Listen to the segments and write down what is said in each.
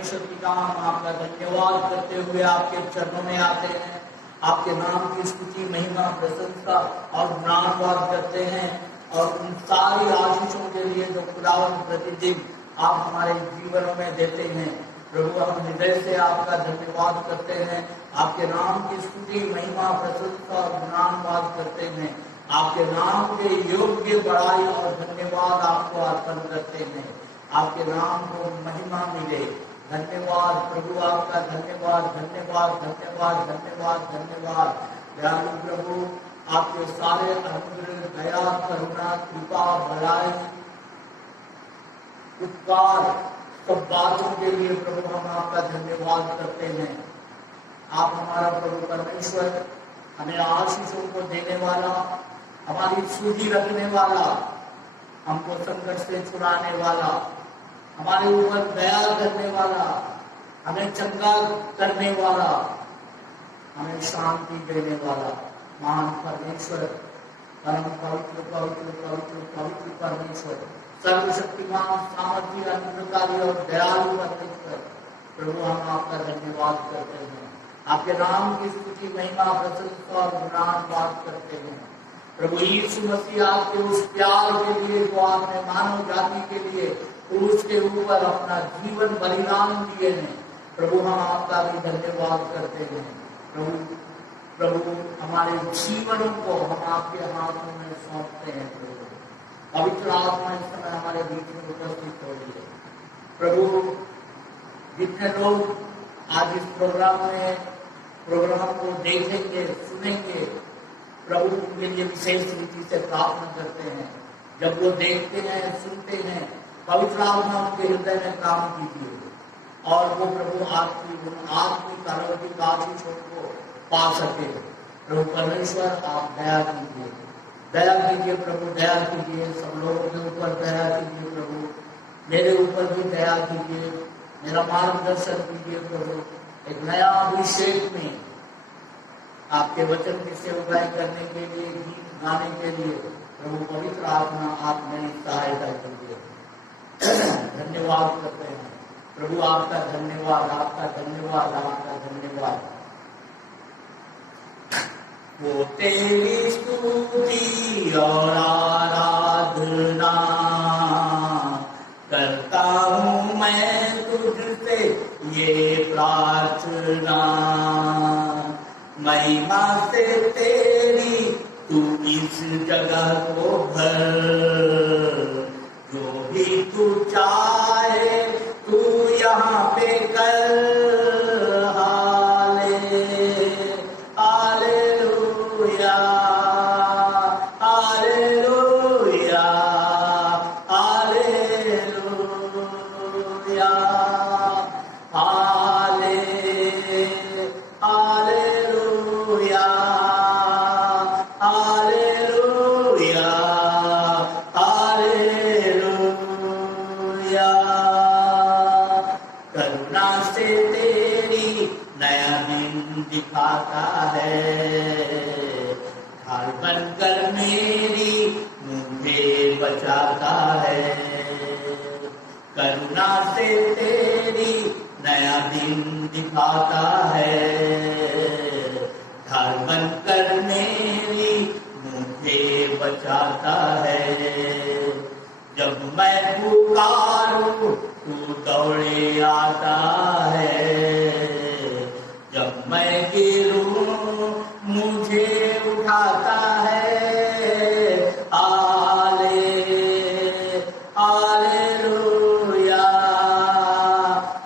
परमेश्वर पिता, हम आपका धन्यवाद करते हुए आपके चरणों में आते हैं। आपके नाम की स्तुति, महिमा, प्रशंसा और गुणानुवाद करते हैं और उन सारी आशीषों के लिए जो खुदावन प्रतिदिन आप हमारे जीवनों में देते हैं। प्रभु, हम हृदय से आपका धन्यवाद करते हैं। आपके नाम की स्तुति, महिमा, प्रशंसा और गुणानुवाद करते हैं। आपके नाम के योग्य बड़ाई और धन्यवाद आपको अर्पण करते हैं। आपके नाम को महिमा मिले। धन्यवाद प्रभु, आपका धन्यवाद, धन्यवाद, धन्यवाद, धन्यवाद, धन्यवाद। दयालु प्रभु, आपके सारे अनुग्रह, दया, करुणा, कृपा, भलाई, उपकार, सब बातों के लिए प्रभु हम आपका धन्यवाद करते हैं। आप हमारा प्रभु परमेश्वर, हमें आशीषों को देने वाला, हमारी सूझी रखने वाला, हमको संकट से छुड़ाने वाला, हमारे ऊपर दया करने वाला, हमें चंगा करने वाला, हमें शांति देने वाला महान परमेश्वर, परम पवित्र पवित्र पवित्र पवित्र परमेश्वर, सर्वशक्तिमान, सामर्थी, अनुग्रहकारी और दयालु परमेश्वर, प्रभु हम आपका धन्यवाद करते हैं। आपके नाम की स्तुति, महिमा, प्रशंसा और गुणानुवाद करते हैं। प्रभु यीशु मसीह, आपके उस प्यार के लिए जो आपने मानव जाति के लिए उसके ऊपर अपना जीवन बलिदान दिए हैं, प्रभु हम आपका भी धन्यवाद करते हैं। प्रभु हमारे जीवनों को हम आपके हाथों में सौंपते हैं। प्रभु पवित्र आत्मा इस समय हमारे बीच में उपस्थित हो रही है। प्रभु, जितने लोग आज इस प्रोग्राम को देखेंगे, सुनेंगे, प्रभु उनके लिए विशेष रीति से प्रार्थना करते हैं। जब वो देखते हैं, सुनते हैं, पवित्र आत्मा उनके हृदय में काम कीजिए और वो प्रभु आत्मिक अलौकिक आशीषों को पा सके। प्रभु परमेश्वर, आप दया कीजिए, दया कीजिए प्रभु, दया कीजिए। सब लोगों के ऊपर दया कीजिए प्रभु, मेरे ऊपर भी दया कीजिए, मेरा मार्गदर्शन कीजिए प्रभु। एक नया अभिषेक में आपके वचन की सेवकाई करने के लिए, गीत गाने के लिए प्रभु पवित्र आत्मा आप मेरी सहायता कीजिए। धन्यवाद करते हैं प्रभु, आपका धन्यवाद, आपका धन्यवाद, आपका धन्यवाद। वो तेरी स्तुति और आराधना करता हूँ मैं तुझसे ये प्रार्थना, महिमा से तेरी तू इस जगह को भर, जो भी तू चाहे तू यहाँ पे कर। Hallelujah, hallelujah, hallelujah, hallelujah, hallelujah, hallelujah. करुणा से तेरी नया दिन दिखाता है, ढाल बनकर मेरी मुझे बचाता है। करुणा से तेरी नया दिन दिखाता है, ढाल बनकर मेरी मुझे बचाता है। जब मैं पुकारूं तू दौड़े आता है, जब मैं गिरूं मुझे उठाता है। Hallelujah, hallelujah,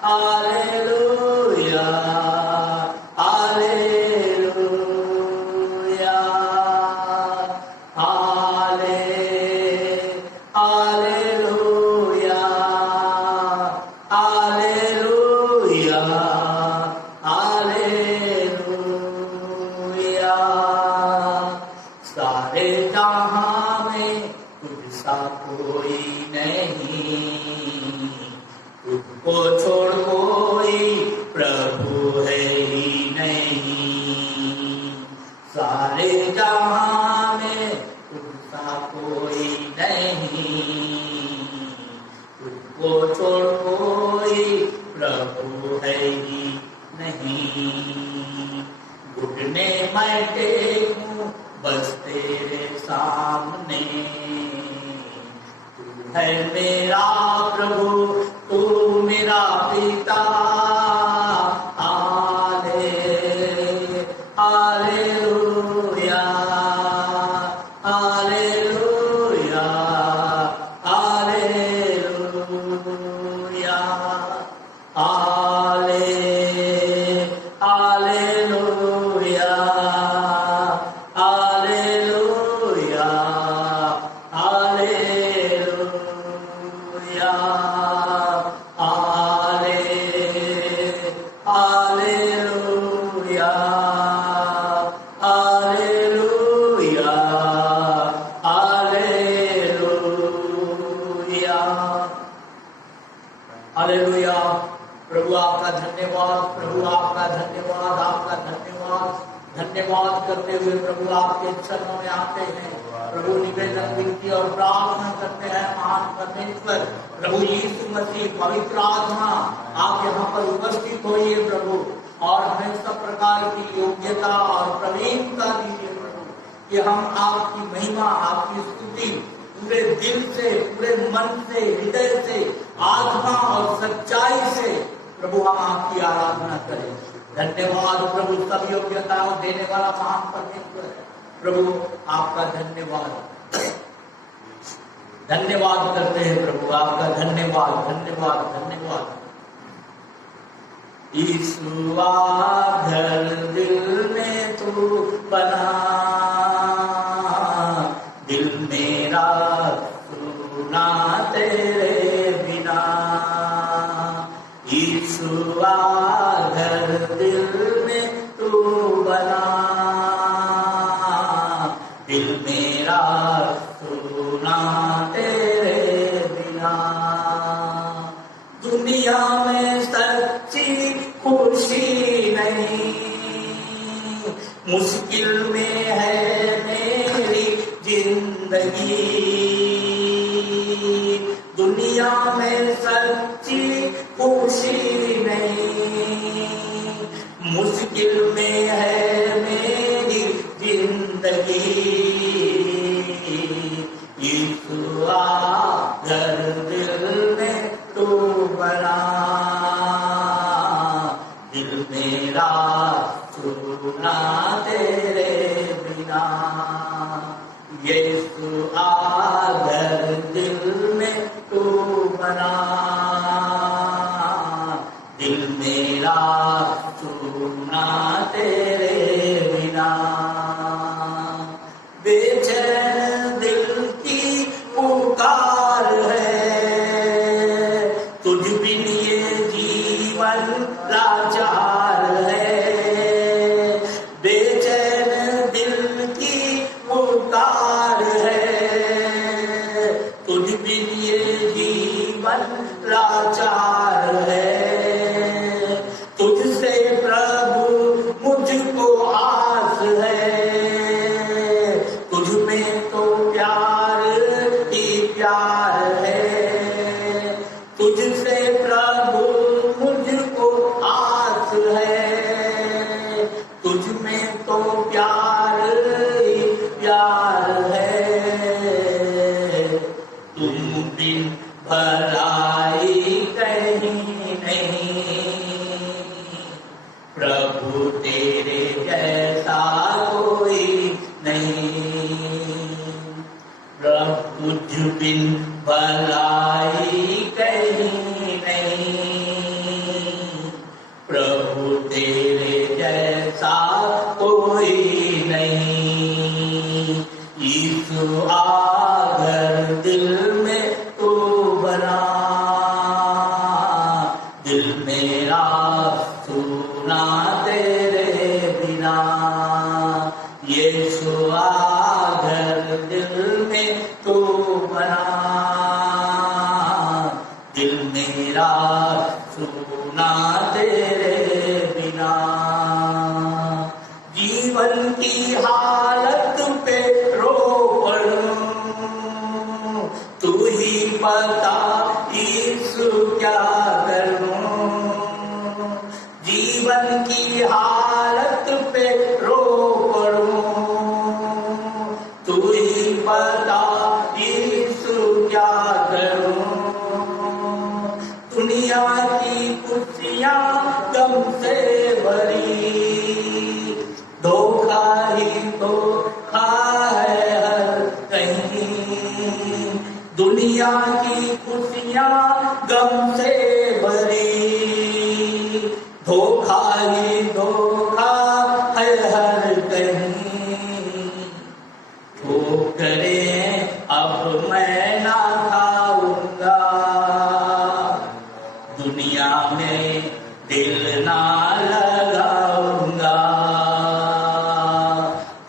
hallelujah, hallelujah, hallelujah, hallelujah. सारे जहां में तुझसा कोई नहीं, तुझको छोड़ कोई प्रभु है ही नहीं। सारे जहां में तुझसा कोई नहीं, तुझको छोड़ कोई प्रभु मैं टेकूं बस तेरे सामने। तू है मेरा प्रभु, तू मेरा पिता। Hallelujah, hallelujah, hallelujah, hallelujah, hallelujah, hallelujah, hallelujah, hallelujah, hallelujah, hallelujah. प्रभु आपका धन्यवाद, प्रभु आपका धन्यवाद, आपका धन्यवाद। धन्यवाद करते हुए प्रभु आपके चरणों में आते हैं। प्रभु निवेदन, विनती और प्रार्थना करते हैं महान परमेश्वर प्रभु यीशु मसीह, पवित्र आत्मा आप यहाँ पर उपस्थित होइए प्रभु, और हमें सब प्रकार की योग्यता और प्रवीणता दीजिए प्रभु, कि हम आपकी महिमा, आपकी स्तुति पूरे दिल से, पूरे मन से, हृदय से, आत्मा और सच्चाई से प्रभु हम आपकी आराधना करें। धन्यवाद प्रभु, सब योग्यता देने वाला महान परमेश्वर प्रभु आपका धन्यवाद, धन्यवाद करते हैं प्रभु, आपका धन्यवाद, धन्यवाद, धन्यवाद। यीशु घर दिल में तू बना, दिल मेरा सुना तेरे बिना। यीशु घर दिल में तू बना, दिल मेरा सुना तेरे बिना। दुनिया में सच्ची खुशी नहीं, मुश्किल में है मेरी जिंदगी। दुनिया में सच्ची खुशी नहीं, मुश्किल में है मेरी जिंदगी। यीशु घर दिल में तू बना, दिल मेरा सुना तेरे बिना। यीशु घर दिल में तू बना, दिल मेरा सुना तेरे बिना। बेचैन दिल की पुकार है, तुझ बिन ये जीवन लाचार है। बेचैन दिल की पुकार है, तुझ बिन ये जीवन लाचार है। तुझसे प्रभु मुझको आस है, तुझ में तो प्यार ही प्यार है। तुझसे प्रभु मुझको आस है, तुझ में तो प्यार ही प्यार है। तुम बिन भलाई कहीं नहीं, प्रभु तेरे जैसा कोई नहीं। प्रभु तुझ बिन भलाई कहीं नहीं, प्रभु तेरे जैसा कोई नहीं। यीशु घर दिल में तू बना, दिल मेरा सुना तेरे बिना। यीशु घर दिल में तू बना, दिल मेरा सुना तेरे बिना। जीवन की हालत पे रो पड़ूं, तू ही बता यीशु क्या करूं। जीवन की हालत पे रो दुनिया की खुशियाँ गम से भरी, धोखा ही धोखा है हर कहीं। दुनिया की खुशियाँ गम से भरी, धोखा ही धोखा है हर कहीं। ठोकरें अब मैं ना खाऊंगा, दुनिया में दिल ना लगाऊंगा।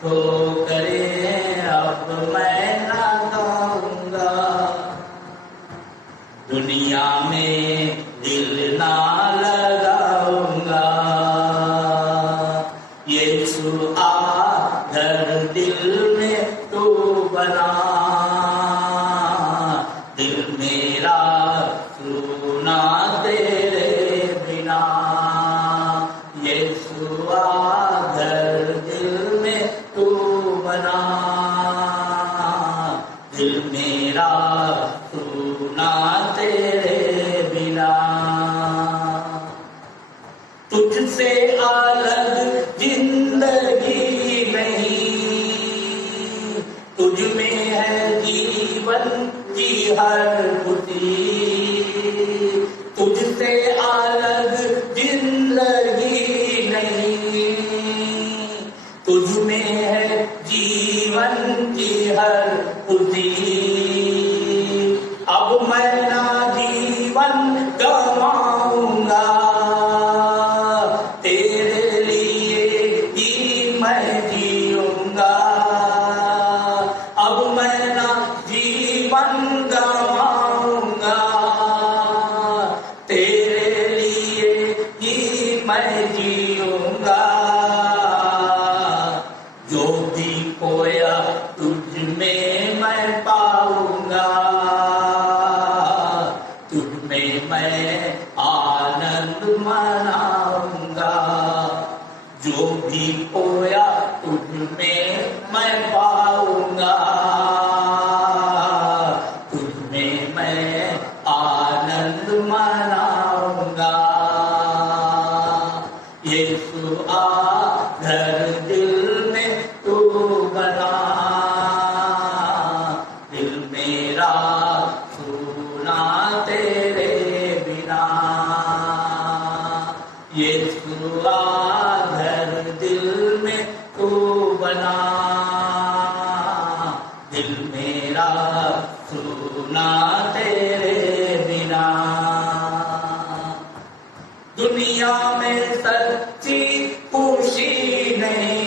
ठोकरें अब मैं ना खाऊंगा, दुनिया में दिल ना लगाऊंगा। यीशु आदर दिल में तू बना, दिल मेरा सुना तेरे बिना। यीशु आदर दिल में तू बना, दिल मेरा सुना तेरे बिना। तुझसे अलग जिंदगी नहीं, तुझ में है जीवन की हर खुशी। तुझसे अलग जिंदगी नहीं, तुझ में है जीवन की हर खुशी। अब मैं ना जीवन गवाऊंगा, तेरे लिए ही मैं जीऊंगा। अब मैं ना जीवन गवाऊंगा, तेरे लिए ही मैं जीऊंगा। जो भी खोया तुझ में मैं पाऊंगा, तुझ में मैं आनंद मनाऊंगा। जो भी खोया तुझ में मैं पाऊंगा, तुझ में मैं आनंद मनाऊंगा। यीशु आदर दिल में तू बना, दिल मेरा सुना तेरे बिना। यीशु आदर दिल में तू बना, दिल मेरा सुना तेरे बिना। दुनिया में सच्ची खुशी नहीं,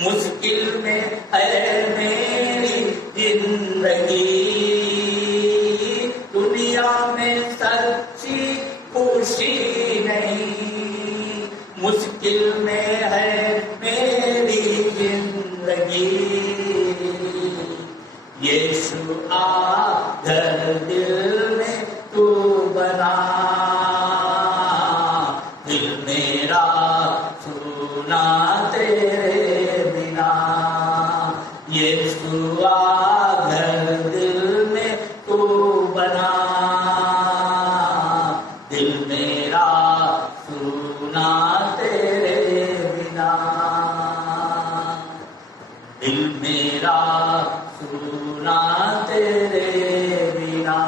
मुश्किल में है मेरी जिंदगी। दुनिया में सच्ची खुशी नहीं, मुश्किल में है मेरी जिंदगी। यीशु आदर दिल में तू बना, दिल मेरा सुना तेरे बिना। यीशु आदर दिल में तू बना, दिल मेरा सुना तेरे बिना। दिल मेरा सुना तेरे बिना।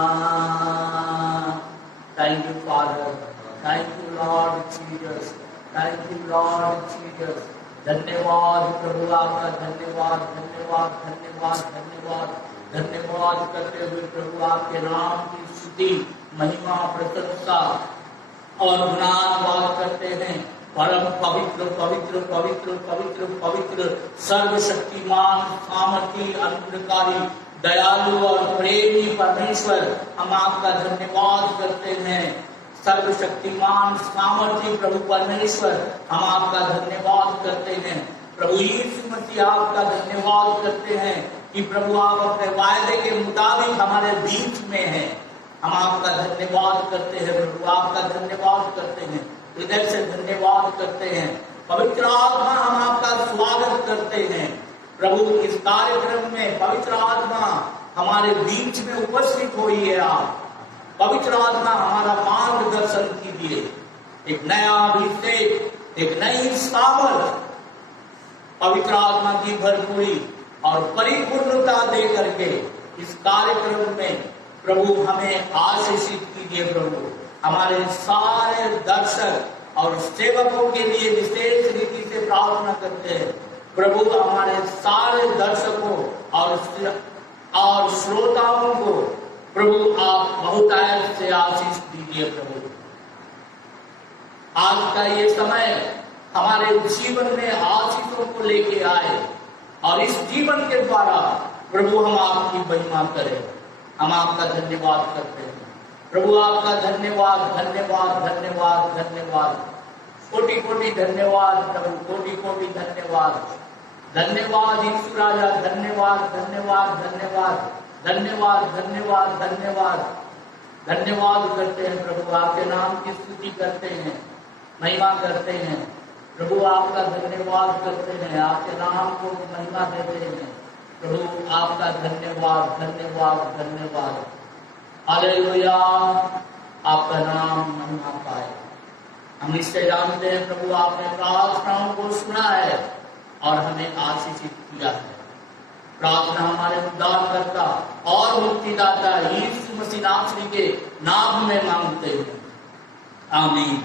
Thank you, Father. Thank you, Lord Jesus. Thank you, Lord Jesus. धन्यवाद प्रभु आपका, धन्यवाद धन्यवाद धन्यवाद धन्यवाद धन्यवाद करते हुए प्रभु आपके नाम की स्तुति महिमा प्रशंसा और गुणानुवाद करते हैं। परम पवित्र पवित्र पवित्र पवित्र पवित्र सर्वशक्तिमान सामर्थी अनुग्रहकारी दयालु और प्रेमी परमेश्वर, हम आपका धन्यवाद करते हैं। सर्वशक्तिमान सामर्थी प्रभु परमेश्वर, हम आपका धन्यवाद करते हैं। प्रभु यीशु मसीह, आपका धन्यवाद करते हैं कि प्रभु आप अपने वायदे के मुताबिक हमारे बीच में हैं। हम आपका धन्यवाद करते हैं प्रभु, आपका धन्यवाद करते हैं, हृदय से धन्यवाद करते हैं। पवित्र आत्मा, हम आपका स्वागत करते हैं प्रभु। इस कार्यक्रम में पवित्र आत्मा हमारे बीच में उपस्थित हुई है। आप पवित्र आत्मा हमारा मार्गदर्शन कीजिए, एक नया अभिषेक, एक नई सामर्थ, पवित्र आत्मा की भरपूरी और परिपूर्णता दे करके इस कार्यक्रम में प्रभु हमें आशीषित कीजिए। प्रभु हमारे सारे दर्शक और सेवकों के लिए विशेष रीति से प्रार्थना करते हैं। प्रभु हमारे सारे दर्शकों और श्रोताओं को प्रभु आप बहुतायत से आशीष दीजिए। प्रभु आज का ये समय हमारे जीवन में आशीषों को लेके आए और इस जीवन के द्वारा प्रभु हम आपकी महिमा करें। हम आपका धन्यवाद करते हैं प्रभु, आपका धन्यवाद धन्यवाद धन्यवाद धन्यवाद, कोटि कोटि धन्यवाद प्रभु, कोटि कोटि धन्यवाद। धन्यवाद यीशु राजा, धन्यवाद धन्यवाद धन्यवाद धन्यवाद धन्यवाद धन्यवाद धन्यवाद करते हैं प्रभु, आपके नाम की स्तुति करते हैं, महिमा करते हैं प्रभु, आपका धन्यवाद करते हैं, आपके नाम को महिमा देते हैं प्रभु, आपका धन्यवाद धन्यवाद धन्यवाद। हालेलुया, आपका नाम महिमा पाए। हम निश्चय जानते हैं प्रभु, आपने प्रार्थनाओं को सुना है और हमें आशीषित किया है। प्रार्थना हमारे उद्धारकर्ता और मुक्तिदाता यीशु मसीह नासरी के नाम में मांगते हैं, आमीन।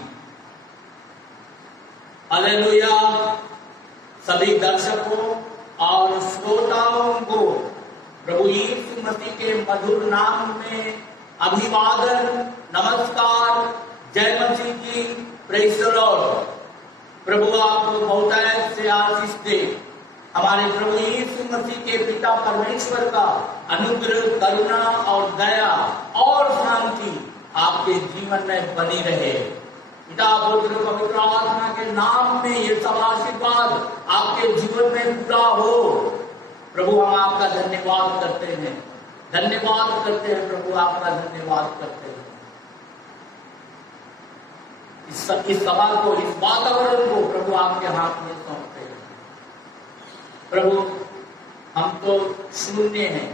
हालेलुया। सभी दर्शकों और श्रोताओं को प्रभु यीशु मसीह के मधुर नाम में अभिवादन, नमस्कार, जय मसीह की, प्रेज़ द लॉर्ड। प्रभु आपको बहुतायत से आशीष दे। हमारे प्रभु यीशु मसीह के पिता परमेश्वर का अनुग्रह, करुणा और दया और शांति आपके जीवन में बनी रहे। पिता पुत्र पवित्र आत्मा के नाम में ये सब आशीर्वाद आपके जीवन में पूरा हो। प्रभु हम आपका धन्यवाद करते हैं, धन्यवाद करते हैं प्रभु, आपका धन्यवाद करते हैं। इस सभा को, इस वातावरण को प्रभु आपके हाथ में सौंपते हैं। प्रभु हम तो शून्य हैं,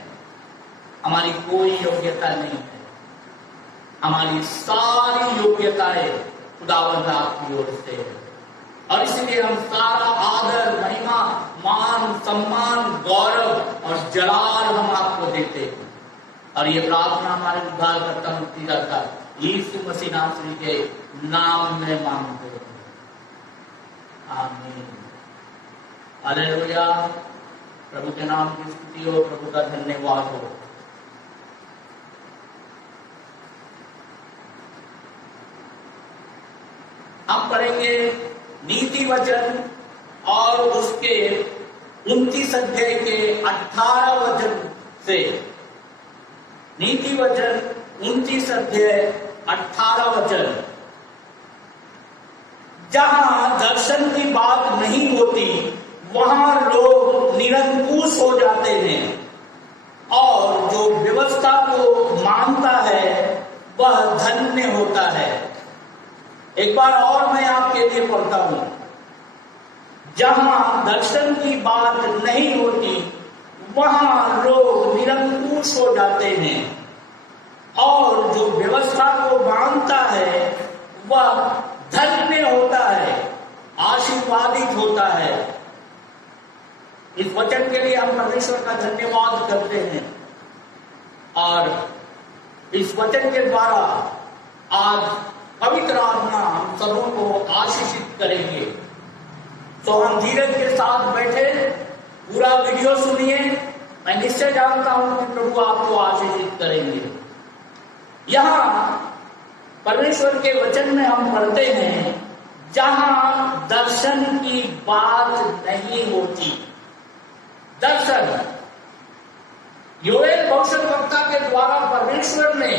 हमारी कोई योग्यता नहीं है, हमारी सारी योग्यताएं खुदावंद आपकी ओर से है और इसलिए हम सारा आदर, महिमा, मान, सम्मान, गौरव और जलाल हम आपको देते हैं। और ये प्रार्थना हमारे उद्धारकर्ता मुक्तिदाता यीशु मसीह नासरी के नाम में मांगते हैं, आमीन। हालेलुया। प्रभु के नाम की स्तुति हो, प्रभु का धन्यवाद हो। हम पढ़ेंगे नीति वचन और उसके 29 अध्याय के 18 वचन से। नीति वचन 29 अध्याय 18 वचन। जहां दर्शन की बात नहीं होती वहां लोग निरंकुश हो जाते हैं और जो व्यवस्था को मानता है वह धन्य होता है। एक बार और मैं आपके लिए पढ़ता हूं। जहां दर्शन की बात नहीं होती वहां लोग निरंकुश हो जाते हैं और जो व्यवस्था को मानता है वह धन्य होता है, आशीर्वादित होता है। इस वचन के लिए हम परमेश्वर का धन्यवाद करते हैं और इस वचन के द्वारा आज पवित्र आत्मा हम सबों को आशीषित करेंगे। तो हम धीरज के साथ बैठे पूरा वीडियो सुनिए। मैं निश्चय जानता हूं कि प्रभु आपको आशीषित करेंगे। यहाँ परमेश्वर के वचन में हम पढ़ते हैं, जहां दर्शन की बात नहीं होती। दर्शन योएल भविष्यद्वक्ता के द्वारा परमेश्वर ने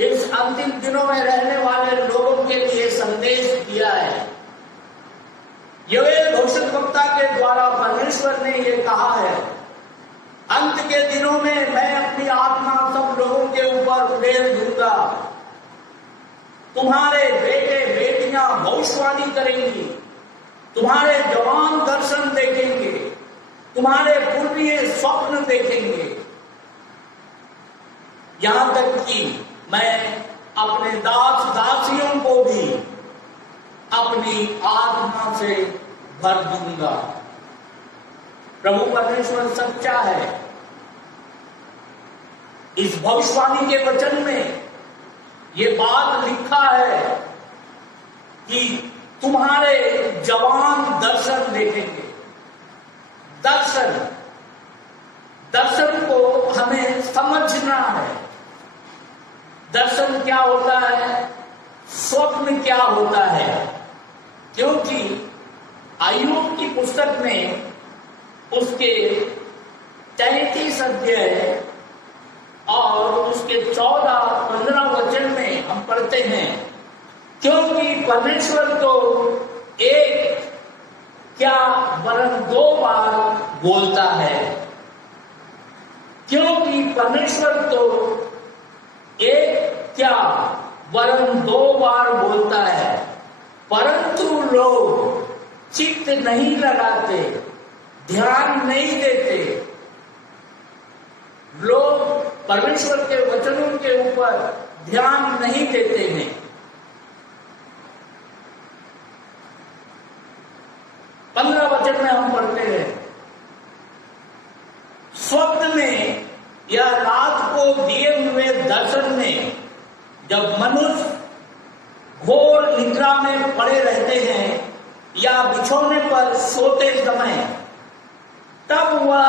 इस अंतिम दिनों में रहने वाले लोगों के लिए संदेश दिया है। योएल भविष्यद्वक्ता के द्वारा परमेश्वर ने यह कहा है, अंत के दिनों में मैं अपनी आत्मा सब लोगों के ऊपर उड़ेल दूंगा। तुम्हारे बेटे बेटियां भविष्यवाणी करेंगी, तुम्हारे जवान दर्शन देखेंगे, तुम्हारे पूर्वीय स्वप्न देखेंगे। यहां तक कि मैं अपने दास दासियों को भी अपनी आत्मा से भर दूंगा। प्रभु परमेश्वर सच्चा है। इस भविष्यवाणी के वचन में ये बात लिखा है कि तुम्हारे जवान दर्शन देखेंगे। दर्शन को हमें समझना है। दर्शन क्या होता है, स्वप्न क्या होता है, क्योंकि अय्यूब की पुस्तक में उसके 33 अध्याय और उसके 14-15 वचन में हम पढ़ते हैं, क्योंकि परमेश्वर तो एक क्या वरन 2 बार बोलता है। क्योंकि परमेश्वर तो एक क्या वरन 2 बार बोलता है, परंतु लोग चित्त नहीं लगाते, ध्यान नहीं देते। लोग परमेश्वर के वचनों के ऊपर ध्यान नहीं देते हैं। पंद्रह वचन में हम पढ़ते हैं, स्वप्न में या रात को दिए हुए दर्शन में जब मनुष्य घोर निद्रा में पड़े रहते हैं या बिछौने पर सोते समय, तब वह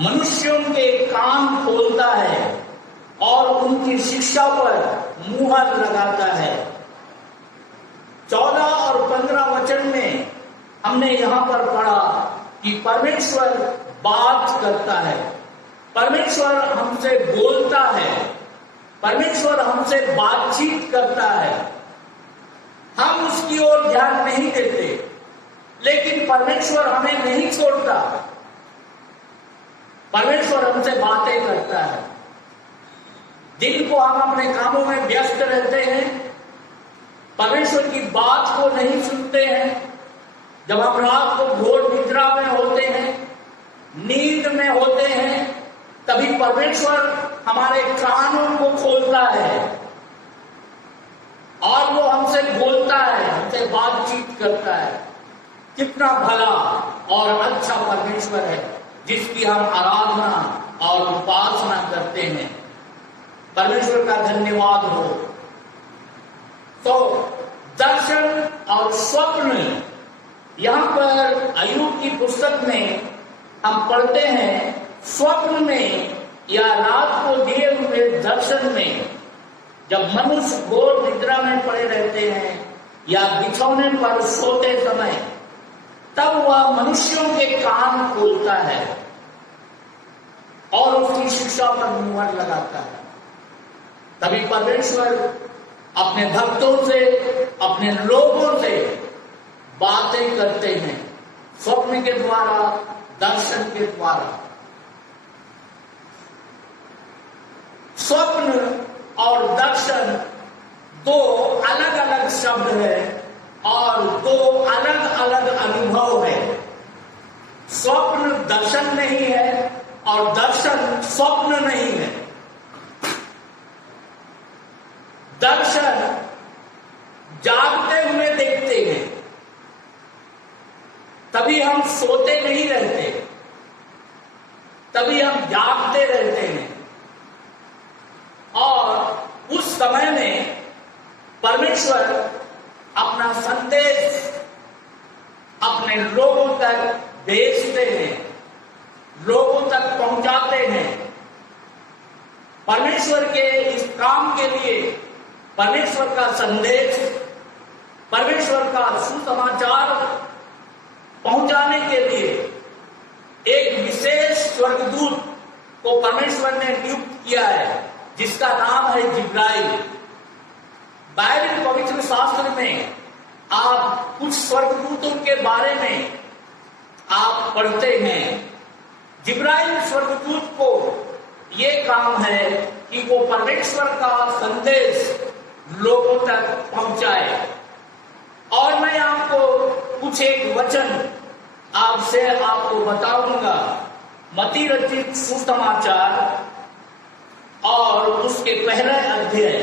मनुष्यों के कान खोलता है और उनकी शिक्षा पर मुहर लगाता है। 14 और 15 वचन में हमने यहां पर पढ़ा कि परमेश्वर बात करता है, परमेश्वर हमसे बोलता है, परमेश्वर हमसे बातचीत करता है। हम उसकी ओर ध्यान नहीं देते, लेकिन परमेश्वर हमें नहीं छोड़ता। परमेश्वर हमसे बातें करता है। दिन को हम अपने कामों में व्यस्त रहते हैं, परमेश्वर की बात को नहीं सुनते हैं। जब हम रात को घोर निद्रा में होते हैं, नींद में होते हैं, तभी परमेश्वर हमारे कानों को खोलता है और वो हमसे बोलता है, हमसे बातचीत करता है। कितना भला और अच्छा परमेश्वर है जिसकी हम आराधना और उपासना करते हैं। परमेश्वर का धन्यवाद हो। तो दर्शन और स्वप्न, यहां पर अय्यूब की पुस्तक में हम पढ़ते हैं, स्वप्न में या रात को दिए हुए दर्शन में जब मनुष्य घोर निद्रा में पड़े रहते हैं या बिछौने पर सोते समय, तब वह मनुष्यों के कान खोलता है और उसकी शिक्षा पर मुहर लगाता है। तभी परमेश्वर अपने भक्तों से, अपने लोगों से बातें करते हैं, स्वप्न के द्वारा, दर्शन के द्वारा। स्वप्न और दर्शन दो अलग अलग शब्द है और दो अलग अलग अनुभव है। स्वप्न दर्शन नहीं है और दर्शन स्वप्न नहीं है। दर्शन जागते हुए देखते हैं, तभी हम सोते नहीं रहते, तभी हम जागते रहते हैं। और उस समय में परमेश्वर अपना संदेश अपने लोगों तक भेजते हैं, लोगों तक पहुंचाते हैं। परमेश्वर के इस काम के लिए परमेश्वर का संदेश, परमेश्वर का सुसमाचार पहुंचाने के लिए एक विशेष स्वर्गदूत को परमेश्वर ने नियुक्त किया है, जिसका नाम है जिब्राइल। बाइबल पवित्र शास्त्र में आप कुछ स्वर्गदूतों के बारे में आप पढ़ते हैं। जिब्राइल स्वर्गदूत को ये काम है कि वो परमेश्वर का संदेश लोगों तक पहुंचाए। और मैं आपको कुछ एक वचन आपको बताऊंगा। मत्ती रचित सुसमाचार और उसके पहले अध्याय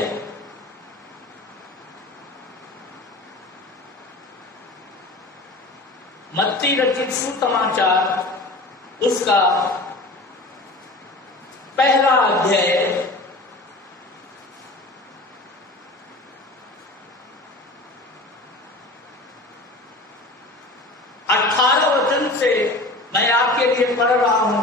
मत्ती रचित सुसमाचार उसका पहला अध्याय 18 वचन से मैं आपके लिए पढ़ रहा हूं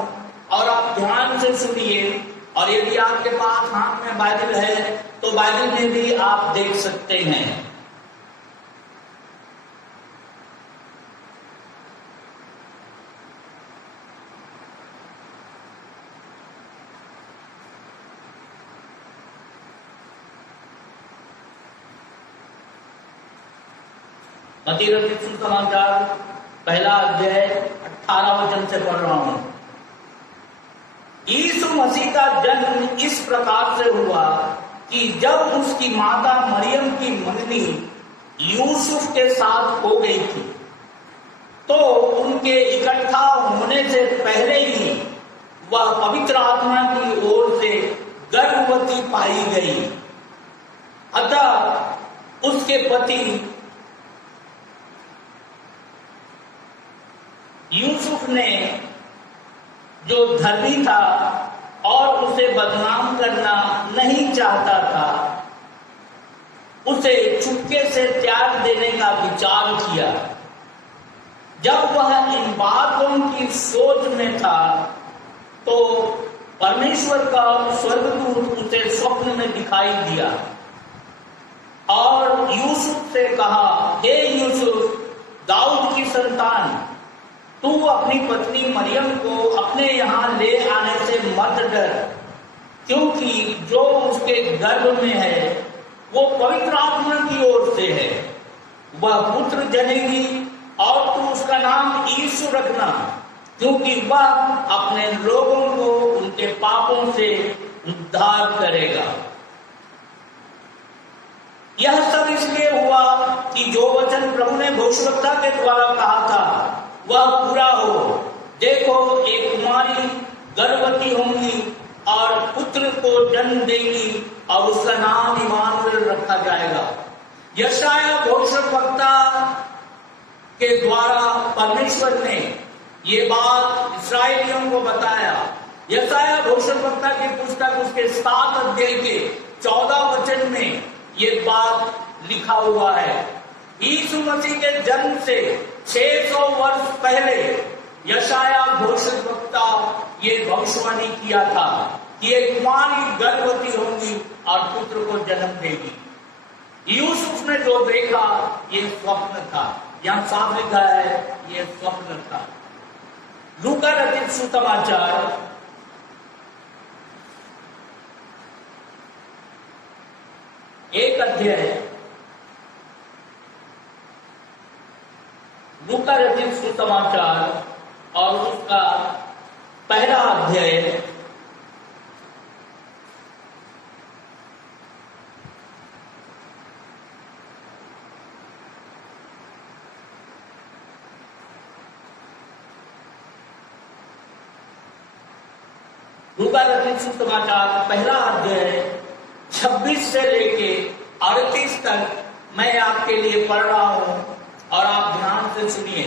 और आप ध्यान से सुनिए। और यदि आपके पास हाथ में बाइबल है तो बाइबल में भी आप देख सकते हैं। मत्ती रचित सुसमाचार पहला अध्याय 18 वचन से पढ़ रहा हूं। यीशु मसीह का जन्म इस प्रकार से हुआ कि जब उसकी माता मरियम की मंगनी यूसुफ के साथ हो गई थी तो उनके इकट्ठा होने से पहले ही वह पवित्र आत्मा की ओर से गर्भवती पाई गई। अतः उसके पति यूसुफ ने, जो धर्मी था और उसे बदनाम करना नहीं चाहता था, उसे चुपके से त्याग देने का विचार किया। जब वह इन बातों की सोच में था तो परमेश्वर का स्वर्गदूत उसे स्वप्न में दिखाई दिया और यूसुफ से कहा, हे यूसुफ, दाऊद की संतान, तू अपनी पत्नी मरियम को अपने यहाँ ले आने से मत डर, क्योंकि जो उसके गर्भ में है वो पवित्र आत्मा की ओर से है। वह पुत्र जनेगी और तू उसका नाम यीशु रखना, क्योंकि वह अपने लोगों को उनके पापों से उद्धार करेगा। यह सब इसलिए हुआ कि जो वचन प्रभु ने भविष्यवक्ता के द्वारा कहा था वह पूरा हो। देखो, एक कुमारी गर्भवती होंगी और पुत्र को जन्म देगी और उसका नाम इमानुएल रखा जाएगा। यशाया भविष्यवक्ता के द्वारा परमेश्वर ने ये बात इस्राएलियों को बताया। यशाया भविष्यवक्ता की पुस्तक उसके 7 अध्याय के 14 वचन में ये बात लिखा हुआ है। यीशु मसीह के जन्म से 600 वर्ष पहले यशाया भविष्यवक्ता ये भविष्यवाणी किया था कि एक कुमारी गर्भवती होंगी और पुत्र को जन्म देगी। यूसुफ ने जो देखा ये स्वप्न था। यहां साफ लिखा है ये स्वप्न था। लूका रचित सुसमाचार एक अध्याय, लूका रचित सुसमाचार और उसका पहला अध्याय लूका रचित सुसमाचार पहला अध्याय 26 से लेके 38 तक मैं आपके लिए पढ़ रहा हूं और आप ध्यान से सुनिए।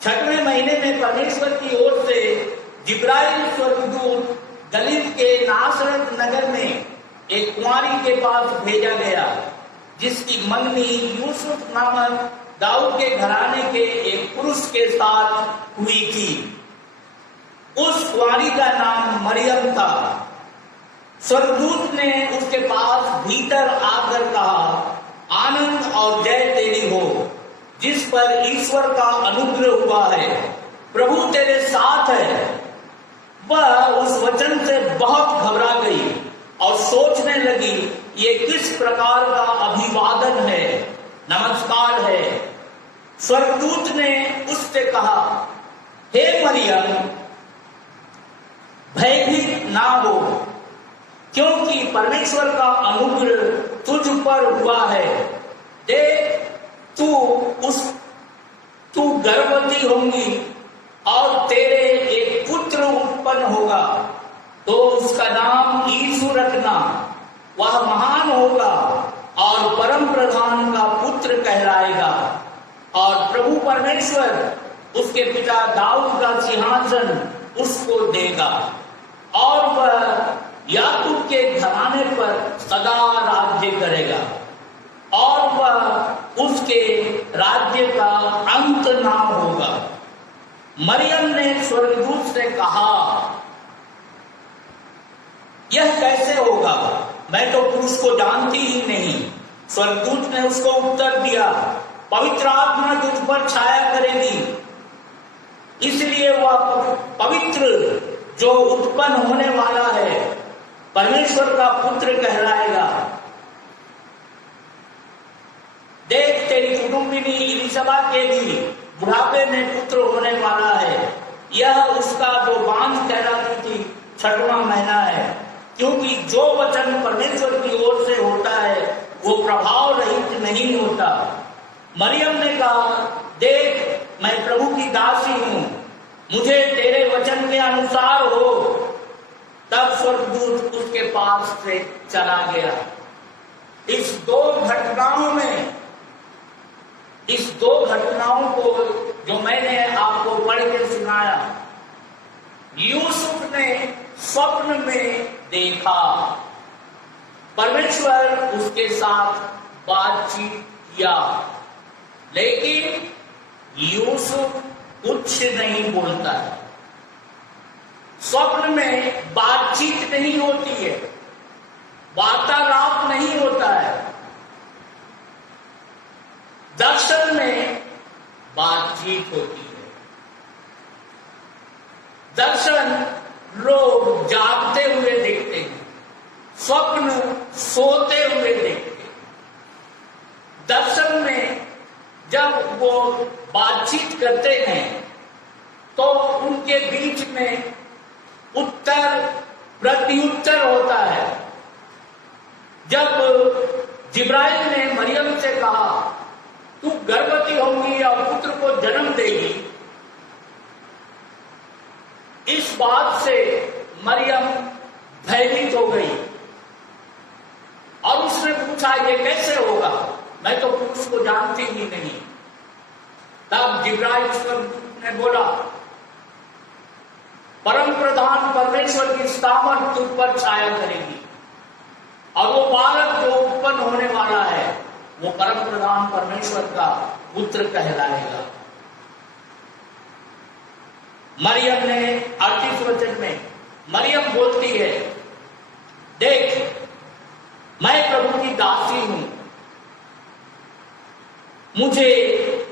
छठवें महीने में परमेश्वर की ओर से जिब्राइल स्वर्गदूत गलील के नासरत नगर में एक कुंवारी के पास भेजा गया जिसकी मंगनी यूसुफ नामक दाऊद के घराने के एक पुरुष के साथ हुई थी। उस कुंवारी का नाम मरियम था। स्वर्गदूत ने उसके पास भीतर आकर कहा, आनंद और जय तेरी हो, जिस पर ईश्वर का अनुग्रह हुआ है, प्रभु तेरे साथ है। वह उस वचन से बहुत घबरा गई और सोचने लगी ये किस प्रकार का अभिवादन है, नमस्कार है। स्वर्गदूत ने उससे कहा, हे मरियम, भयभीत ना हो, क्योंकि परमेश्वर का अनुग्रह तुझ पर हुआ है। देख, तू गर्भवती होंगी और तेरे एक पुत्र उत्पन्न होगा, तो उसका नाम यीशु रखना। वह महान होगा और परम प्रधान का पुत्र कहलाएगा, और प्रभु परमेश्वर उसके पिता दाऊद का सिंहासन उसको देगा, और वह याकूब के घराने पर सदा राज्य करेगा, और वह उसके राज्य का अंत ना होगा। मरियम ने स्वर्गदूत से कहा, यह कैसे होगा? मैं तो पुरुष को जानती ही नहीं। स्वर्गदूत ने उसको उत्तर दिया, पवित्र आत्मा तुझ पर छाया करेगी, इसलिए वह पवित्र जो उत्पन्न होने वाला है परमेश्वर का पुत्र कहलाएगा। देख, तेरी कुटुंबिनी इलिशबा के भी बुढ़ापे में पुत्र होने वाला है। यह उसका जो बांझ कहलाती थी 6वां महीना है, क्योंकि जो वचन परमेश्वर की ओर से होता है वो प्रभाव रहित नहीं होता। मरियम ने कहा, देख, मैं प्रभु की दासी हूं, मुझे तेरे वचन के अनुसार हो। तब स्वर्गदूत उसके पास से चला गया। इस दो घटनाओं को जो मैंने आपको पढ़ के सुनाया, यूसुफ ने स्वप्न में देखा। परमेश्वर उसके साथ बातचीत किया, लेकिन यूसुफ कुछ नहीं बोलता है। स्वप्न में बातचीत नहीं होती है, वार्तालाप नहीं होता है। दर्शन में बातचीत होती है। दर्शन लोग जागते हुए देखते हैं, स्वप्न सोते हुए देखते हैं। दर्शन में जब वो बातचीत करते हैं तो उनके बीच में उत्तर प्रत्युत्तर होता है। जब जिब्राइल ने मरियम से कहा, तू गर्भवती होगी और पुत्र को जन्म देगी, इस बात से मरियम भयभीत हो गई और उसने पूछा, ये कैसे होगा? मैं तो पुरुष को जानती ही नहीं। तब जिब्राइल ने बोला, परम प्रधान परमेश्वर की सामर्थ तुझ पर छाया करेगी, और वो बालक जो उत्पन्न होने वाला है वो परम प्रधान परमेश्वर का पुत्र कहलाएगा। मरियम ने 38 वचन में मरियम बोलती है, देख, मैं प्रभु की दासी हूं, मुझे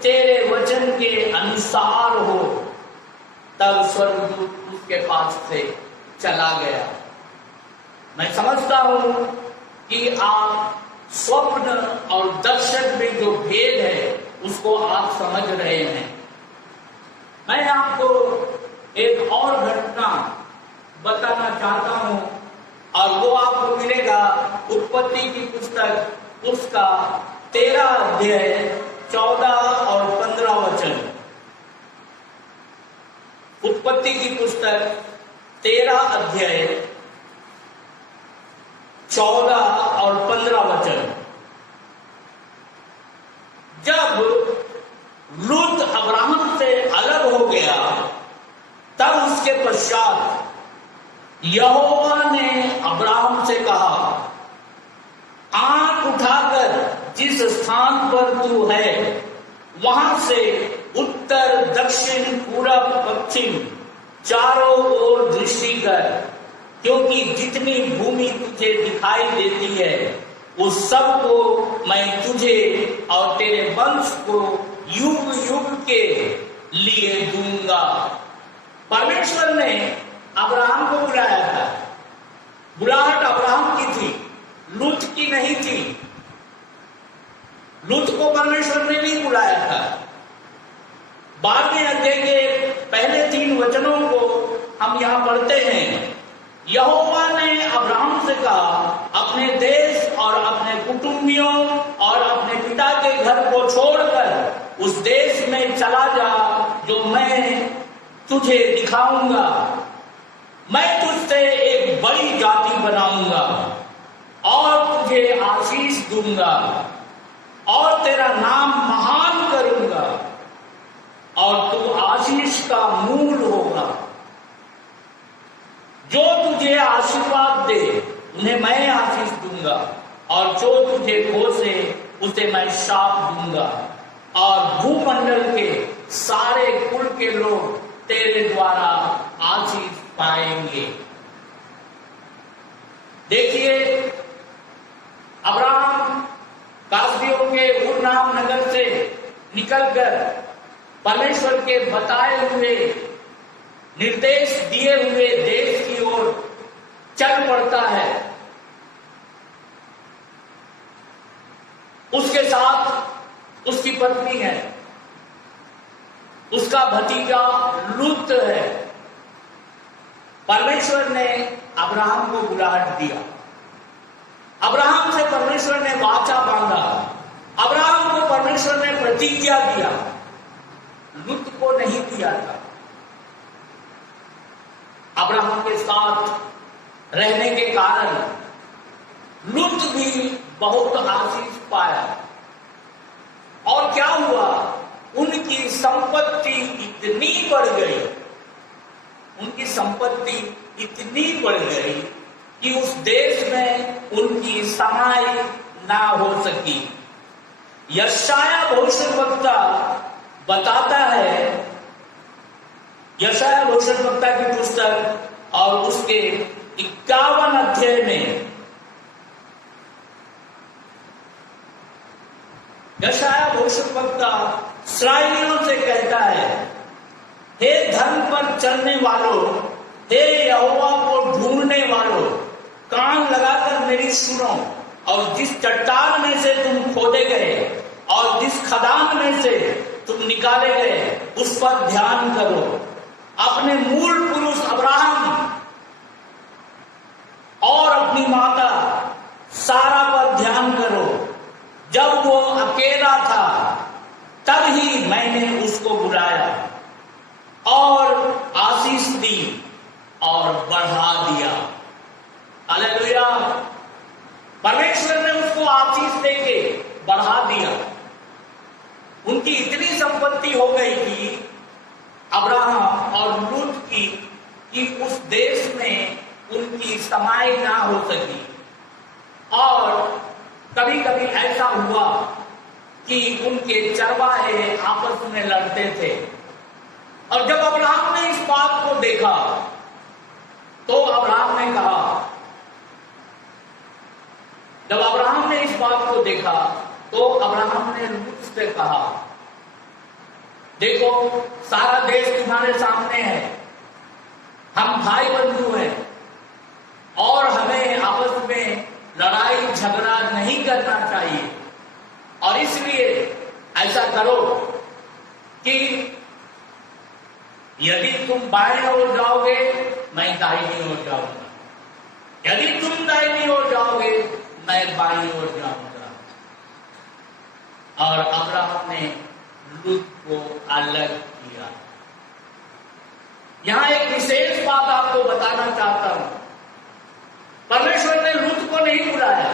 तेरे वचन के अनुसार हो। तब स्वर्गदूत उसके पास से चला गया। मैं समझता हूं कि आप स्वप्न और दर्शन में जो भेद है उसको आप समझ रहे हैं। मैं आपको एक और घटना बताना चाहता हूं, और वो आपको मिलेगा उत्पत्ति की पुस्तक, उसका 13 अध्याय 14 और 15 वचन। उत्पत्ति की पुस्तक 13 अध्याय 14 और 15 वचन। जब लूत अब्राहम से अलग हो गया, तब उसके पश्चात यहोवा ने अब्राहम से कहा, आंख उठाकर जिस स्थान पर तू है वहां से उत्तर दक्षिण पूरब पश्चिम चारों ओर दृष्टि कर, क्योंकि जितनी भूमि तुझे दिखाई देती है उस सब को मैं तुझे और तेरे वंश को युग युग के लिए दूंगा। परमेश्वर ने अब्राहम को बुलाया था। बुलाहट अब्राहम की थी, लूत की नहीं थी। लूत को परमेश्वर ने नहीं बुलाया था। 12वें अध्याय के पहले 3 वचनों को हम यहां पढ़ते हैं। यहोवा ने अब्राहम से कहा, अपने देश और अपने कुटुंबियों और अपने पिता के घर को छोड़कर उस देश में में चला जा, जो मैं तुझे दिखाऊंगा। मैं तुझसे एक बड़ी जाति बनाऊंगा और तुझे आशीष दूंगा और तेरा नाम महान करूंगा और तू आशीष का मूल होगा। जो तुझे आशीर्वाद दे उन्हें मैं आशीष दूंगा और जो तुझे कोसे उसे मैं शाप दूंगा और भूमंडल के सारे कुल के लोग तेरे द्वारा आशीष पाएंगे। देखिए, अब्राहम कास्दियों के उर नाम नगर से निकलकर परमेश्वर के बताए हुए निर्देश दिए हुए देश की ओर चल पड़ता है। उसके साथ उसकी पत्नी है, उसका भतीजा लूत है। परमेश्वर ने अब्राहम को बुलाहट दिया, अब्राहम से परमेश्वर ने वाचा बांधा, अब्राहम को परमेश्वर ने प्रतिज्ञा दिया, लूत को नहीं दिया था। अब्राहम के साथ रहने के कारण लूत भी बहुत आशीष पाया। और क्या हुआ, उनकी संपत्ति इतनी बढ़ गई, उनकी संपत्ति इतनी बढ़ गई कि उस देश में उनकी समाई ना हो सकी। यशाया भविष्यवक्ता बताता है, यशाया भविष्यवक्ता की पुस्तक और उसके 51 अध्याय में यशाया भविष्यवक्ता इस्राएलियों से कहता है, हे धर्म पर चलने वालों, हे यहोवा को ढूंढने वालों, कान लगाकर मेरी सुनो और जिस चट्टान में से तुम खोदे गए और जिस खदान में से तुम निकाले गए उस पर ध्यान करो। अपने मूल पुरुष अब्राहम और अपनी माता सारा पर ध्यान करो। जब वो अकेला था तब ही मैंने उसको बुलाया और आशीष दी और बढ़ा दिया। हालेलुया। परमेश्वर ने उसको आशीष देके बढ़ा दिया। उनकी इतनी संपत्ति हो गई कि अब्राहम और लूत की कि उस देश में उनकी समाई ना हो सकी। और कभी कभी ऐसा हुआ कि उनके चरवाहे आपस में लड़ते थे। और जब अब्राहम ने इस बात को देखा तो अब्राहम ने कहा, जब अब्राहम ने इस बात को देखा तो अब्राहम ने लूत से कहा, देखो सारा देश तुम्हारे सामने है, हम भाई बंधु हैं और हमें आपस में लड़ाई झगड़ा नहीं करना चाहिए। और इसलिए ऐसा करो कि यदि तुम बाएं ओर जाओगे मैं दाहिनी ओर जाऊंगा, यदि तुम दाहिनी ओर जाओगे मैं बाईं ओर जाऊंगा। और अब्राहम ने लूत को अलग किया। यहां एक विशेष बात आपको बताना चाहता हूं। परमेश्वर ने लूत को नहीं बुलाया,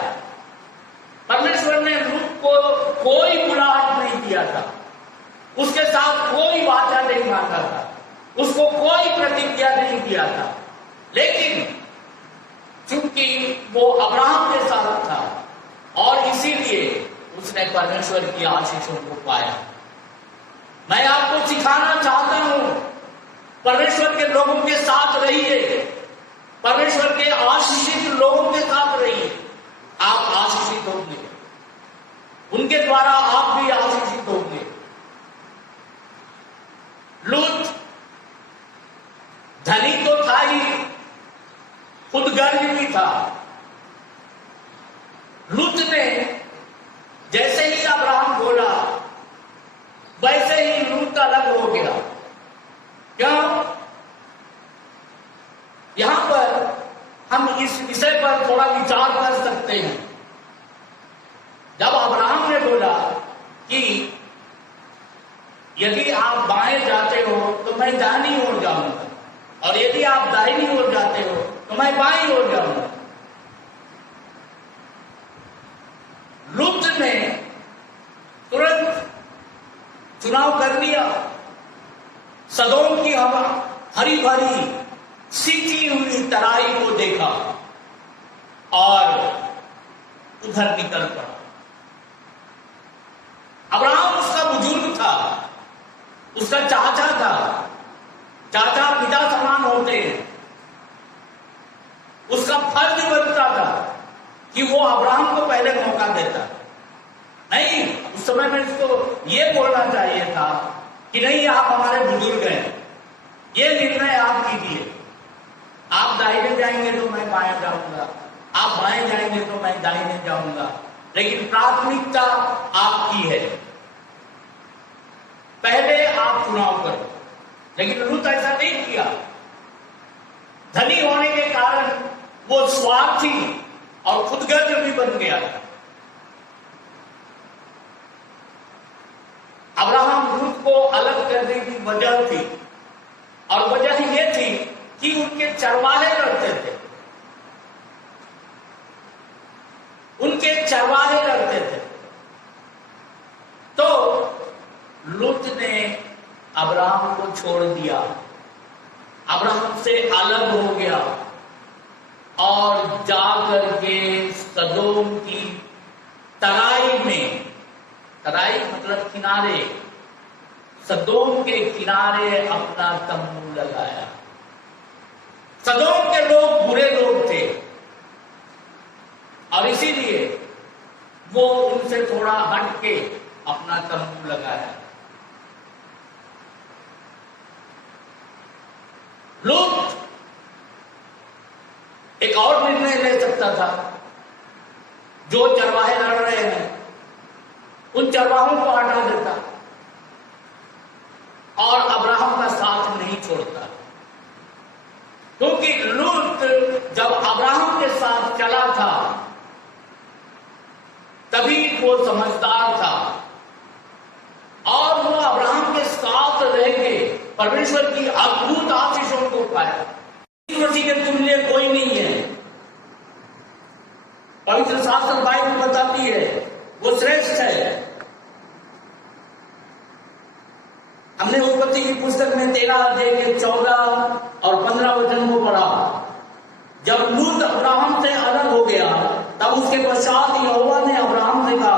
परमेश्वर ने लूत को कोई बुलाहट नहीं दिया था, उसके साथ कोई वाचा नहीं मांगा था, उसको कोई प्रतिज्ञा नहीं दिया था। लेकिन चूंकि वो अब्राहम के साथ था और इसीलिए उसने परमेश्वर की आशीषों को पाया। मैं आपको सिखाना चाहता हूं, परमेश्वर के लोगों के साथ रहिए, परमेश्वर के आशीषित लोगों के साथ रहिए, आप आशीषित होंगे, उनके द्वारा आप भी आशीषित होंगे। लूत धनी तो था ही, खुदगर्ज भी था। लूत ने जैसे ही अब्राहम बोला वैसे ही लूत अलग हो गया। क्यों? यहां पर हम इस विषय पर थोड़ा विचार कर सकते हैं। जब अब्राहम ने बोला कि यदि आप बाएं जाते हो तो मैं दाहिनी ओर जाऊंगा, और यदि आप दाहिनी ओर जाते हो तो मैं बाईं ओर जाऊंगा। लूत ने तुरंत चुनाव कर लिया। सदोम की हवा हरी भरी सींची हुई तराई को देखा और उधर निकल पड़ा। अब्राहम उसका बुजुर्ग था, उसका चाचा था। चाचा पिता समान होते हैं। उसका फर्ज बनता था कि वो अब्राहम को पहले मौका देता। नहीं, उस समय में इसको ये बोलना चाहिए था कि नहीं, आप हमारे बुजुर्ग हैं, ये निर्णय आप कीजिए। आप दाहिने जाएंगे तो मैं बाएं जाऊंगा, आप बाएं जाएंगे तो मैं दाहिने जाऊंगा, लेकिन प्राथमिकता आपकी है, पहले आप चुनाव करो। लेकिन लूत ऐसा नहीं किया। धनी होने के कारण वो स्वार्थी और खुदगर्ज भी बन गया था। अब्राहम लूत को अलग करने की वजह थी, और वजह यह थी कि उनके चरवाहे लड़ते थे, उनके चरवाहे लड़ते थे। तो लूत ने अब्राहम को छोड़ दिया, अब्राहम से अलग हो गया और जाकर के सदोम की तराई में, तराई मतलब किनारे, सदोम के किनारे अपना तंबू लगाया। सदोम के लोग बुरे लोग थे और इसीलिए वो उनसे थोड़ा हट के अपना तंबू लगाया। लूत एक और निर्णय ले सकता था। जो चरवाहे लड़ रहे हैं उन चरवाहों को हटा देता और अब्राहम का साथ नहीं छोड़ता, क्योंकि लूत जब अब्राहम के साथ चला था तभी वो समझदार था और वो अब्राहम के साथ रह के परमेश्वर की अद्भुत आशीषों को पाया। मसीह के तुल्य कोई नहीं है। पवित्र शास्त्र बाइबल बताती है वो श्रेष्ठ है। हमने उत्पत्ति की पुस्तक में 13 अध्याय के 14 और 15 वचन को पढ़ा। जब लूत अब्राहम से अलग हो गया तब उसके पश्चात यहोवा ने अब्राहम से कहा,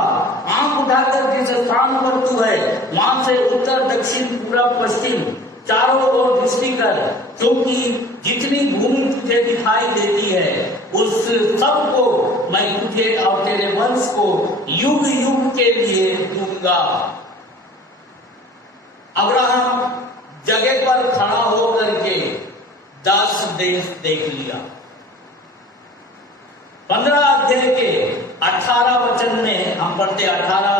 आंख उठाकर जिस स्थान पर तू है वहां से उत्तर दक्षिण पूरब पश्चिम चारों ओर दृष्टि कर, क्योंकि जितनी भूमि तुझे दिखाई देती है उस सब को मैं तुझे और तेरे वंश को युग युग के लिए दूंगा। अब्राहम जगह पर खड़ा होकर के 10 देश देख लिया। 15 अध्याय के 18 वचन में हम पढ़ते 18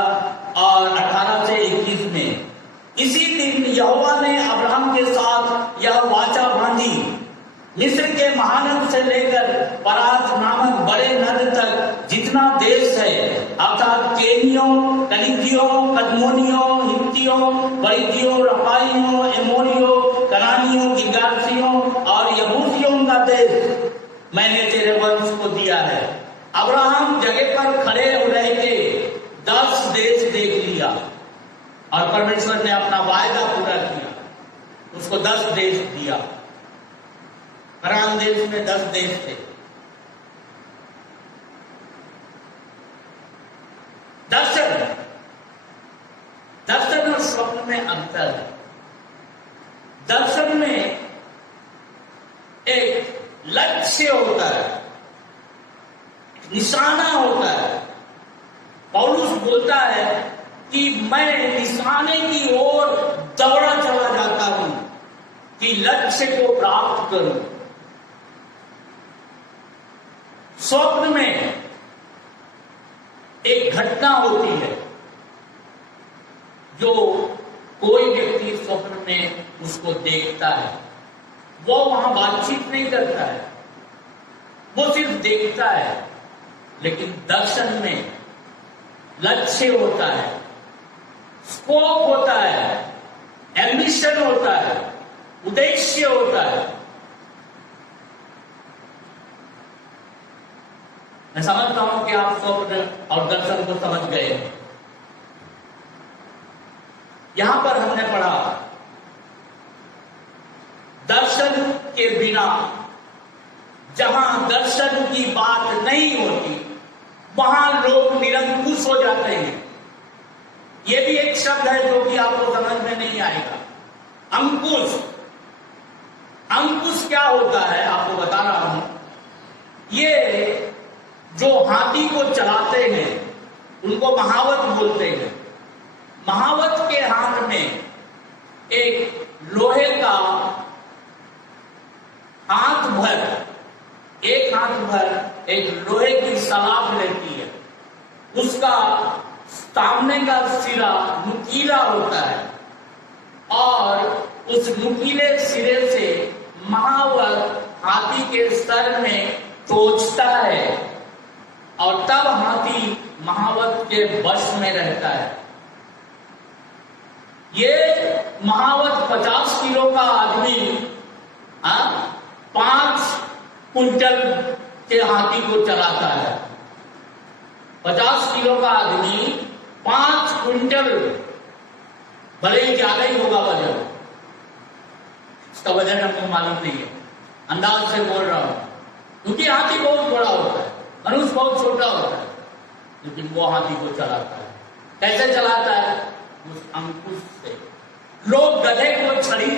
और 18 से 21 में, इसी दिन यहोवा ने अब्राहम के साथ यह वाचा बांधी, मिस्र के महानद से लेकर परात नामक बड़े नद तक जितना देश है, अर्थात केनियों, कनिजियों, कदमोनियों, हित्तियों, परिजियों, रफाइयों, एमोरियों, कनानियों, गिर्गासियों और यबूसियों का देश मैंने तेरे वंश को दिया है। अब्राहम जगह पर खड़े रह के 10 देश देख लिया और परमेश्वर ने अपना वायदा पूरा किया, उसको 10 देश दिया। कनान देश में 10 देश थे। दर्शन और स्वप्न में अंतर है। दर्शन में एक लक्ष्य होता है, निशाना होता है। पौलुस बोलता है कि मैं निशाने की ओर दौड़ा चला जाता हूं कि लक्ष्य को प्राप्त करूं। स्वप्न में एक घटना होती है जो कोई व्यक्ति स्वप्न में उसको देखता है, वो वहां बातचीत नहीं करता है, वो सिर्फ देखता है। लेकिन दर्शन में लक्ष्य होता है, स्कोप होता है, एम्बिशन होता है, उद्देश्य होता है। मैं समझता हूं कि आप स्वप्न और दर्शन को समझ गए। यहां पर हमने पढ़ा दर्शन के बिना, जहां दर्शन की बात नहीं होती वहां लोग निरंकुश हो जाते हैं। यह भी एक शब्द है जो कि आपको समझ में नहीं आएगा, अंकुश। अंकुश क्या होता है आपको बता रहा हूं। ये जो हाथी को चलाते हैं उनको महावत बोलते हैं। महावत के हाथ में एक लोहे का हाथ भर, एक हाथ भर एक लोहे की सलाख रहती है। उसका सामने का सिरा नुकीला होता है और उस नुकीले सिरे से महावत हाथी के सर में टोचता है और तब हाथी महावत के वश में रहता है। ये महावत 50 किलो का आदमी 5 कुंटल के हाथी को चलाता है। 50 किलो का आदमी 5 कुंटल, भले ही ज्यादा ही होगा वजन, इसका वजन हमको मालूम नहीं है, अंदाज से बोल रहा हूं, क्योंकि हाथी बहुत बड़ा होता है, मनुष्य बहुत छोटा होता है, लेकिन वो हाथी को चलाता है। कैसे चलाता है? उस अंकुश से। लोग गधे को छड़ी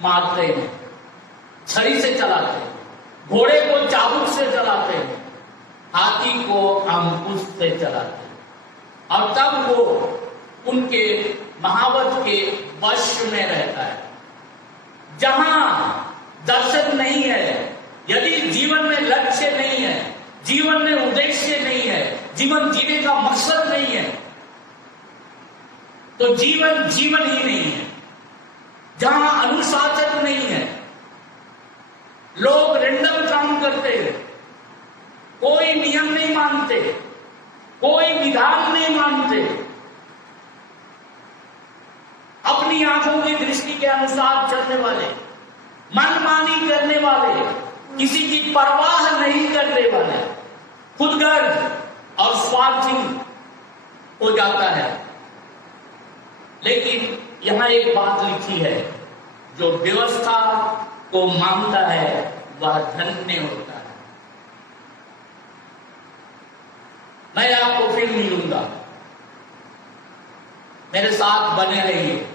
मारते हैं, छड़ी से चलाते हैं, घोड़े को चाबुक से चलाते हैं, हाथी को अंकुश से चलाते हैं और तब वो उनके महावत के वश में रहता है। जहां दर्शन नहीं है, यदि जीवन में लक्ष्य नहीं है, जीवन में उद्देश्य नहीं है, जीवन जीने का मकसद नहीं है, तो जीवन जीवन ही नहीं है। जहां अनुशासन नहीं है, लोग रैंडम काम करते हैं, कोई नियम नहीं मानते, कोई विधान नहीं मानते, अपनी आंखों की दृष्टि के अनुसार चलने वाले, मनमानी करने वाले, किसी की परवाह नहीं करने वाले, खुदगर्ज और स्वार्थी हो जाता है। लेकिन यहां एक बात लिखी है, जो व्यवस्था को मानता है वह धन्य होता है। मैं आपको फिर मिलूंगा, मेरे साथ बने रहिए।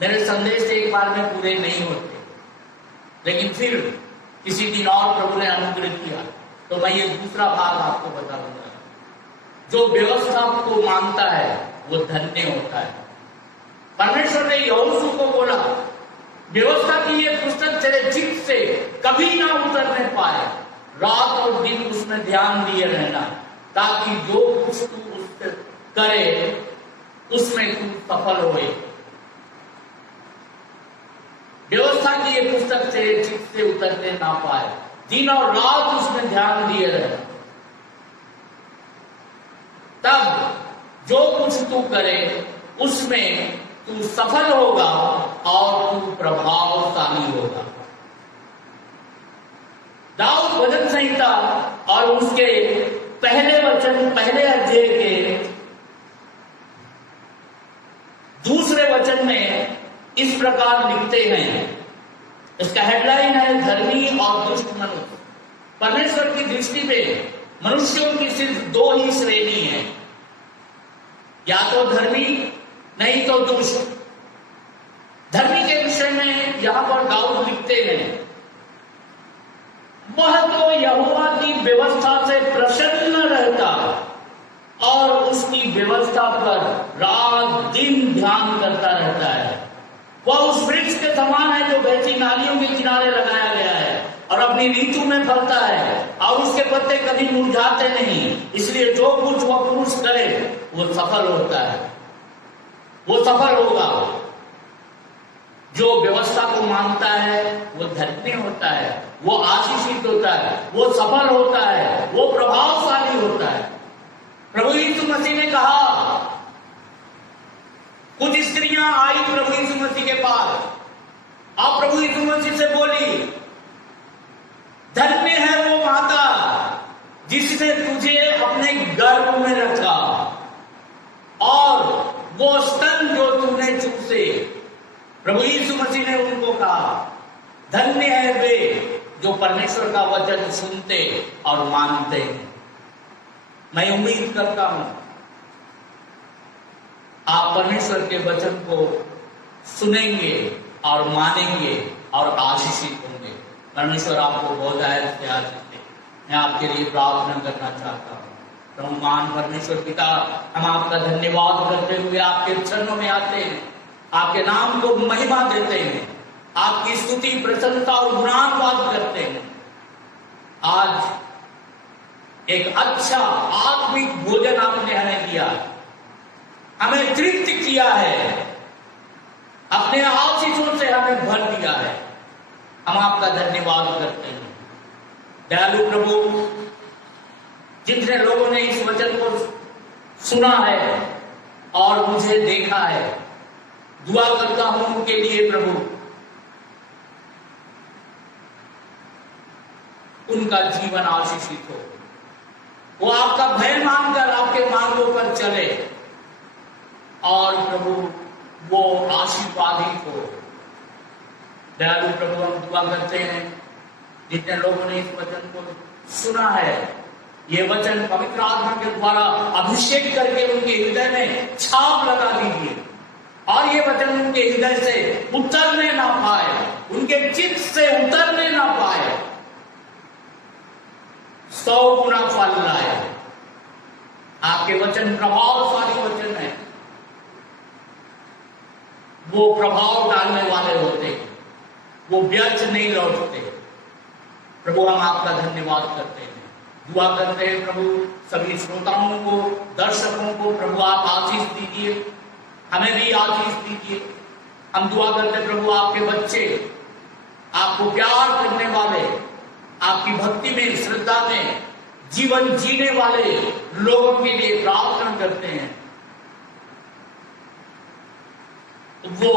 मेरे संदेश एक बार में पूरे नहीं होते, लेकिन फिर किसी दिन और प्रभु ने अनुग्रह किया तो मैं ये दूसरा भाग आपको बताऊंगा। जो व्यवस्था को मानता है वो धन्य होता है। परमेश्वर ने यहोशू को बोला, व्यवस्था की ये पुस्तक तेरे चित्त से कभी ना उतरने पाए, रात और दिन उसमें ध्यान दिए रहना, ताकि जो कुछ तू उससे करे उसमें तू सफल होए। व्यवस्था की ये पुस्तक तेरे चित्त से उतरने ना पाए, दिन और रात उसमें ध्यान दिए रहना, तब जो कुछ तू करे उसमें तू सफल होगा और तू प्रभावशाली होगा। दाऊद भजन संहिता और उसके पहले वचन, पहले अध्याय के दूसरे वचन में इस प्रकार लिखते हैं। इसका हेडलाइन है धर्मी और दुष्ट मनुष्य। परमेश्वर की दृष्टि में मनुष्यों की सिर्फ 2 ही श्रेणी है, या तो धर्मी नहीं तो दुष्ट। धर्मी के विषय में यहां पर दाऊद लिखते हैं, वह तो यहोवा की व्यवस्था से प्रसन्न रहता और उसकी व्यवस्था पर रात दिन ध्यान करता रहता है। वह उस वृक्ष के समान है जो बहती नालियों के किनारे लगाया गया है और अपनी ऋतु में फलता है और उसके पत्ते कभी मुरझाते नहीं। इसलिए जो कुछ वह पुरुष करे वो सफल होता है, वो सफल होगा। जो व्यवस्था को मानता है वो धन्य होता है, वो आशीषित होता है, वो सफल होता है, वो प्रभावशाली होता है। प्रभु यीशु मसीह ने कहा, कुछ स्त्रियां आई प्रभु यीशु मसीह के पास और प्रभु यीशु मसीह से बोली, धन्य है वो माता जिसने तुझे अपने गर्भ में रखा और वो स्तन जो तूने चूसे। प्रभु यीशु मसीह ने उनको कहा, धन्य है वे जो परमेश्वर का वचन सुनते और मानते हैं। मैं उम्मीद करता हूं आप परमेश्वर के वचन को सुनेंगे और मानेंगे और आशीषित होंगे। परमेश्वर आपको बहुत आयत से आशीष दे। मैं आपके लिए प्रार्थना करना चाहता हूँ। प्रभु महान परमेश्वर पिता, हम आपका धन्यवाद करते हुए आपके चरणों में आते हैं, आपके नाम को महिमा देते हैं, आपकी स्तुति प्रशंसा और गुणानुवाद करते हैं। आज एक अच्छा आत्मिक भोजन आपने हमें दिया, हमें तृप्त किया है, अपने आशीषों से हमें भर दिया है। हम आपका धन्यवाद करते हैं। दयालु प्रभु, जितने लोगों ने इस वचन को सुना है और मुझे देखा है, दुआ करता हूं उनके लिए प्रभु, उनका जीवन आशीषित हो, वो आपका भय मानकर आपके मार्गों पर चले और प्रभु वो आशीर्वादित हो। दयालु प्रभु, हम दुआ करते हैं जितने लोगों ने इस वचन को सुना है, ये वचन पवित्र आत्मा के द्वारा अभिषेक करके उनके हृदय में छाप लगा दीजिए और ये वचन उनके हृदय से उतरने ना पाए, उनके चित्त से उतरने ना पाए, 100 गुना फल लाए। आपके वचन प्रभावशाली वचन है, वो प्रभाव डालने वाले होते हैं, वो व्यर्थ नहीं लौटते। प्रभु, हम आपका धन्यवाद करते हैं, दुआ करते हैं प्रभु, सभी श्रोताओं को, दर्शकों को प्रभु आप आशीष दीजिए, हमें भी आशीष दीजिए। हम दुआ करते हैं प्रभु, आपके बच्चे, आपको प्यार करने वाले, आपकी भक्ति में, श्रद्धा में जीवन जीने वाले लोगों के लिए प्रार्थना करते हैं। वो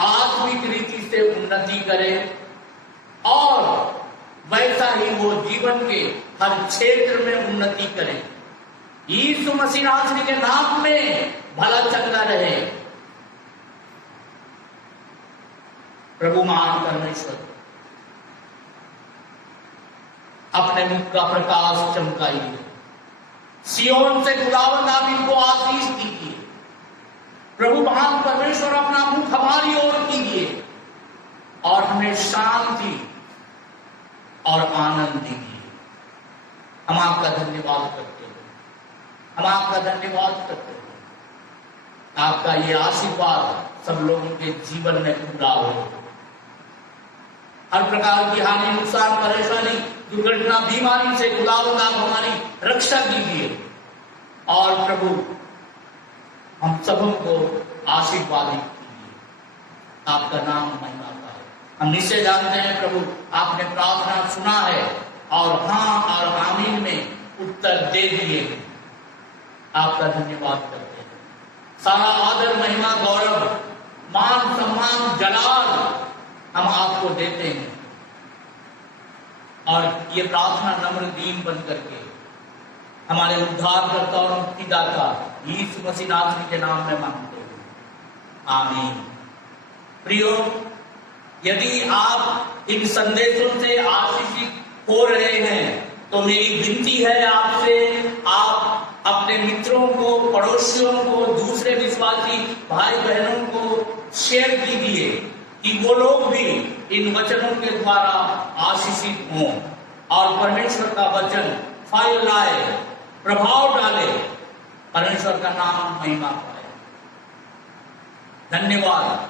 आत्मिक रीति से उन्नति करें और वैसा ही वो जीवन के हर क्षेत्र में उन्नति करें। यीशु मसीह नासरी के नाम में भला चंगा रहे। प्रभु महान परमेश्वर, अपने मुख का प्रकाश चमकाइए, सियोन से खुदावंद आप इनको आशीष दीजिए। प्रभु महान परमेश्वर, अपना मुख हमारी ओर कीजिए और हमें शांति और आनंद दीजिए। हम आपका धन्यवाद करते हैं, हम आपका धन्यवाद करते हैं। आपका ये आशीर्वाद सब लोगों के जीवन में पूरा हो। हर प्रकार की हानि, नुकसान, परेशानी, दुर्घटना, बीमारी से खुदावंद आप हमारी रक्षा कीजिए और प्रभु हम सबों को आशीर्वादित कीजिए। आपका नाम महिमा पाए। हम निश्चय जानते हैं प्रभु, आपने प्रार्थना सुना है और हाँ और आमीन में उत्तर दे दिए। आपका धन्यवाद करते हैं। सारा आदर, महिमा, गौरव, मान, सम्मान, जलाल हम आपको देते हैं और ये प्रार्थना नम्र दीन बन करके हमारे उद्धारकर्ता और मुक्तिदाता यीशु मसीह नासरी के नाम में मांगते हैं, आमीन। प्रियो, यदि आप इन संदेशों से आशीषित हो रहे हैं तो मेरी विनती है आपसे, आप अपने मित्रों को, पड़ोसियों को, दूसरे विश्वासी भाई बहनों को शेयर कीजिए कि वो लोग भी इन वचनों के द्वारा आशीषित हों और परमेश्वर का वचन फल लाए, प्रभाव डाले, परमेश्वर का नाम महिमा पाए। धन्यवाद।